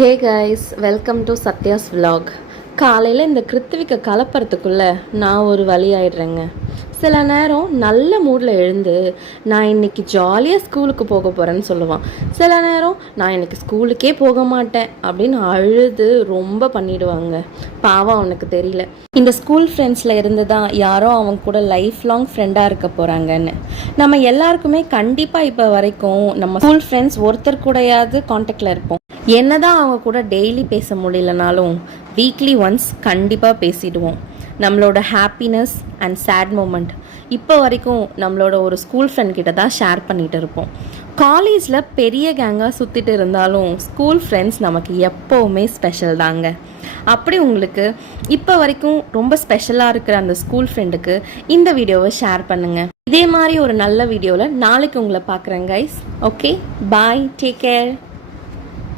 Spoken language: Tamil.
Hey guys, welcome to Sathya's vlog. காலையில் இந்த கிருத்திவிக்க கலப்பறதுக்குள்ளே நான் ஒரு வழி ஆயிடுறேங்க. சில நேரம் நல்ல மூடில் எழுந்து நான் இன்னைக்கு ஜாலியாக ஸ்கூலுக்கு போக போகிறேன்னு சொல்லுவான். சில நேரம் நான் இன்னைக்கு ஸ்கூலுக்கே போக மாட்டேன் அப்படின்னு அழுது ரொம்ப பண்ணிடுவாங்க. பாவம் அவனுக்கு தெரியல, இந்த ஸ்கூல் ஃப்ரெண்ட்ஸில் இருந்து தான் யாரோ அவங்க கூட லைஃப் லாங் ஃப்ரெண்டாக இருக்க போகிறாங்கன்னு. நம்ம எல்லாருக்குமே கண்டிப்பாக இப்போ வரைக்கும் நம்ம ஸ்கூல் ஃப்ரெண்ட்ஸ் ஒருத்தர் கூடயாவது காண்டாக்டில் இருப்போம். என்னதான் அவங்க கூட டெய்லி பேச முடியலனாலும் வீக்லி ஒன்ஸ் கண்டிப்பாக பேசிடுவோம். நம்மளோட ஹாப்பினஸ் அண்ட் சேட் மூமெண்ட் இப்போ வரைக்கும் நம்மளோட ஒரு ஸ்கூல் ஃப்ரெண்ட் கிட்ட தான் ஷேர் பண்ணிகிட்டு இருப்போம். காலேஜில் பெரிய கேங்காக சுற்றிட்டு இருந்தாலும் ஸ்கூல் ஃப்ரெண்ட்ஸ் நமக்கு எப்போவுமே ஸ்பெஷல் தாங்க. அப்படி உங்களுக்கு இப்போ வரைக்கும் ரொம்ப ஸ்பெஷலாக இருக்கிற அந்த ஸ்கூல் ஃப்ரெண்டுக்கு இந்த வீடியோவை ஷேர் பண்ணுங்கள். இதே மாதிரி ஒரு நல்ல வீடியோவில் நாளைக்கு உங்களை பார்க்குறேன் கைஸ். ஓகே, பாய், டேக் கேர்.